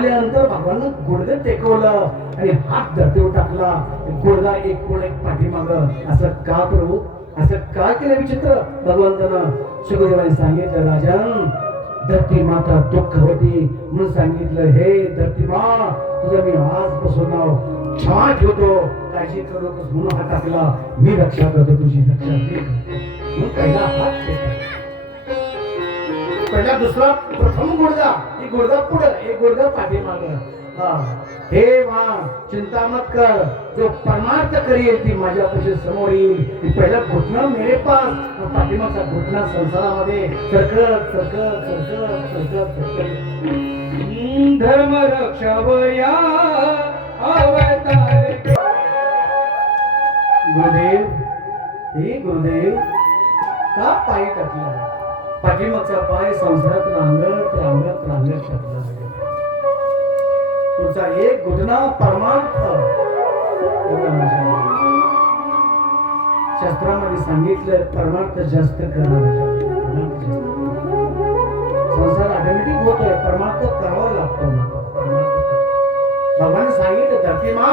आल्यानंतर भगवान गुडघं टेकवलं आणि हात धरतीवर टाकला. गुडघा एक पुढे एक पाठीमाग. असं का प्रभू, असं का केलं विचित्र? भगवंतानं सुखदेवाने सांगितलं, राजन धरती माता दुःख होती म्हणून सांगितलं, हे धरती मा तुझं मी आजपासून नाव क्षमा ठेवतो, काळजी करू नकोस म्हणून हात टाकला. मी रक्षा करतो, तुझी रक्षा मी पहिला हात टेकला. पहिला दुसरा प्रथम गुडघा, एक गुडघा पुढे एक गुडघा पाठीमाग. हे मा चिंता मत कर, जो परमार्थ करेल ती माझ्यापाशी समोर येईल. पहिला घुटणं मेरे पास, पाठीमागचा घुटणा संसारामध्ये सरकत सरकत सरकत सरकत सरकत. धर्म रक्षावया अवतार. गुरुदेव, हे गुरुदेव का पाय टाकला? पाठीमागचा पाय संसारात रांगत रांगत रांगत टाकला. तुमचा एक घुटना परमार्थ. शास्त्रामध्ये सांगितलं परमार्थ जास्त करा. संसार ऑटोमॅटिक होतोय, परमार्थ करावा लागतो. भगवान सांगितलं, धरती मा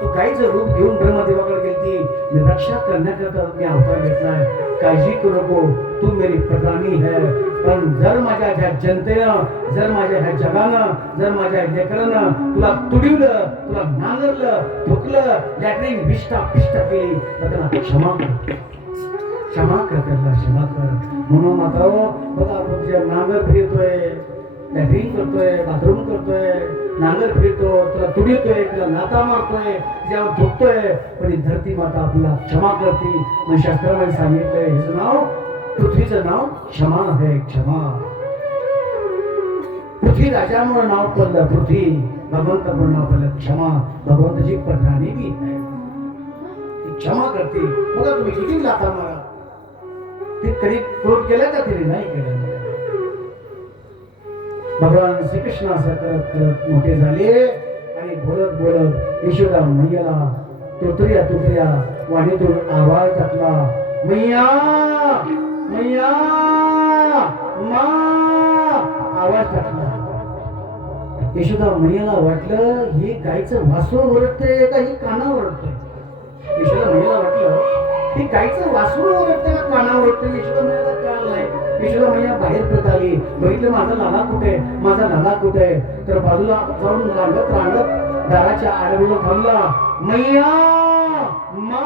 तू गाईचं रूप घेऊन ब्रह्मदेवाकडे गेलती, मी रक्षा करण्याकरता मी अवतार घेतलाय. काळजी करू नको, तू मेरी प्रधानी है. पण जर माझ्या ह्या जनतेनं, जर माझ्या ह्या जगानं, जर माझ्या लेकरानं तुला तुडवलं, तुला नांगरलं, ठोकलं, लॅटरिन बिष्टा पिष्टा केली, तर त्याला क्षमा कर, क्षमा कर, त्याला क्षमा कर. म्हणून मात्र बघा तुझ्या नांगर फिरतोय, लॅटरिन करतोय, बाथरूम करतोय, नांगर फिरतो, तुला तुडवतोय, तुला नाता मारतोय, ज्यावर झोपतोय, पण ही धरती माता आपल्याला क्षमा करते. म्हणून शास्त्रामध्ये सांगितलंय, हिचं नाव, पृथ्वीचं नाव क्षमा आहे. क्षमा. पृथ्वी राजामुळे नाव पडलं पृथ्वी, भगवंतामुळे नाव पडलं क्षमा. भगवंताची प्रधानी बी आहे, क्षमा करते. बघा तुम्ही किती लाथा मारा, ते कधी क्रोध केला का? तिने नाही केलं. भगवान श्रीकृष्ण असं करत करत मोठे झाले आणि बोलत बोलत यशोदा मैयाला तुतऱ्या तुतऱ्या वाणीतून आवाज टाकला, मैया मैया मा. आवाज टाकला. यशोदा मैयाला वाटलं हे गायचं वासरू ओरडते का ही काना ओरडते. यशोदा मैयाला वाटलं ही गायचं वासरू ओरडते का काना ओरडते. यशोदा मैयाला कळलं नाही. यशोदा मैया बाहेर पडत आली. बघितलं माझा लाला कुठे, माझा लाला कुठे. तर बाजूला जाऊन रांगत रांगत दाराच्या आडवीला थांबला. मैया मा.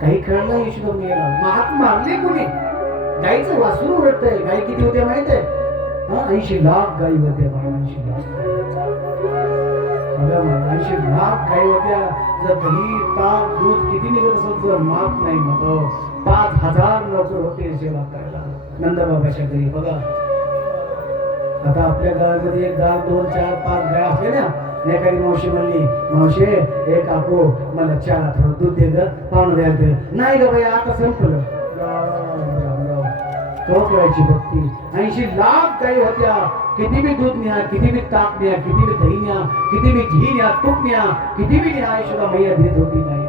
काही कळलं यशोदा मैयाला. हात मारले कोणी? गाईचं वासरू ओरडतंय. गाई किती होते माहित आहे? 80 लाख गाई होत्या. 80 लाख 80 लाख गाई होत्या. जर दही ताक दूध किती निघत असेल जर माप नाही मग 5000 नोकर होते सेवा करायला नंदबाबाच्या घरी. बघा आता आपल्या गावामध्ये एक गाव 2 4 5 गाय असले ना, एखादी मावशी म्हणली, मावशी हे काकू मला 4 आठवड दूध दे ग, पाहुणं द्यायला. नाही ग बाई आता संपलं. करायची भक्ती. 80 लाख गाई होत्या. किती बी दूध न्या, किती बी ताक न्या, किती बी दही न्या, किती बी घी न्या, तूप न्या, किती बी न्या, यशोदा मैया देत होती. नाही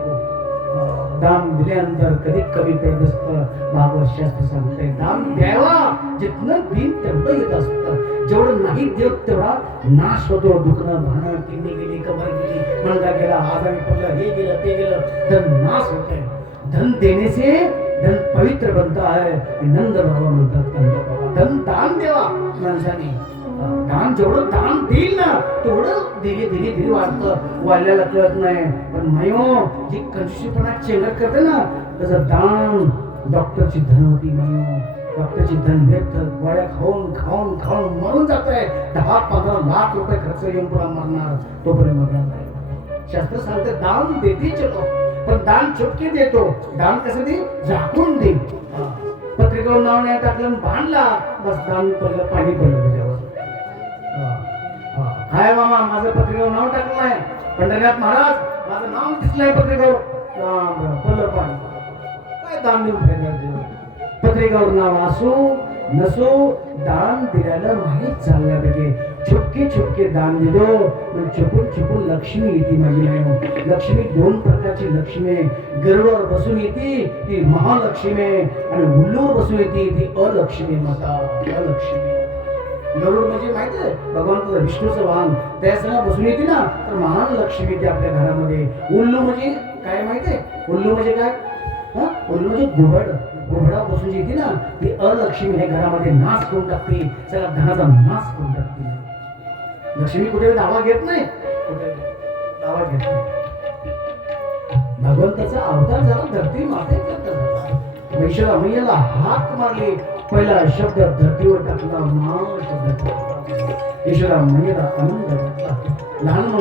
दान दिल्यानंतर कधी कमी पडत असतं. भागवत शास्त्र सांगतंय दान द्यावा, जिथनं दिन तेवढं येत असतं. जेवढं नाही देव तेवढा नाश होतो. दुखणं भाणं, किडनी गेली, कमर गेली, मणका गेला, आजारी पडलं, हे गेलं ते गेलं, धन नाश होतंय. धन देने से धन पवित्र बनता है. नंद बाबा म्हणतात, धन दान देवा माणसाने. दान जेवढं दान देईल ना तेवढं धीरे धीरे धीरे वाढतं. वाढल्याला कळत नाही. पण मायो जी कंजूसीपणा चेंगट करते ना, तसं दान डॉक्टरची धन होती. मायो डॉक्टरची धन भेटत गोळ्या खाऊन खाऊन खाऊन मरून जात आहे. 10-15 लाख रुपये खर्च येऊन पुढे मरणार, तोपर्यंत मरणार नाही. शास्त्र सांगते दान देते चलो, पण दान चुटके देतो. दान कसं दे? झाकून दे. पत्रिकेवर नाव नाही टाकलं बांधला बस दान पडलं, पाणी पडलं त्याच्यावर. हाय मामा माझं पत्रिकेवर नाव टाकलं आहे, पंढरीनाथ महाराज माझं नाव दिसलंय पत्रिकेवर, पडलं पाणी. काय दान देऊन फायदा? पत्रिकेवर नाव असो नसो दान दिल्याला माहीत चालल्या पाहिजे. छुपके छुपके दान दिलो पण छुपून छुपून लक्ष्मी येते. माझी नाही लक्ष्मी 2 प्रकारची लक्ष्मी आहे. गरुडावर बसून येते ती महालक्ष्मी आहे, आणि उल्लूवर बसून येते ती अलक्ष्मी माता. अलक्ष्मी गरुड म्हणजे माहिती आहे भगवंताचं विष्णूचं वाहन त्या सगळं बसून येते ना तर महान लक्ष्मी येते आपल्या घरामध्ये. उल्लू म्हणजे काय माहिती आहे? उल्लू म्हणजे काय? हा उल्लू म्हणजे घोबडा बसून येते ना ती अलक्ष्मी हे घरामध्ये नाश करून टाकते, सगळा धनाचा नाश करून टाकते. लक्ष्मी कुठे दावा घेत नाही, कुठे दावा घेत नाही. भगवंताचा अवतार झाला धरती माते करता ईश्वरा मैयाला हाक मारली, पहिला शब्द धरतीवर टाकला मा शब्द ईश्वरा मैयाला आनंद वाटला. लहान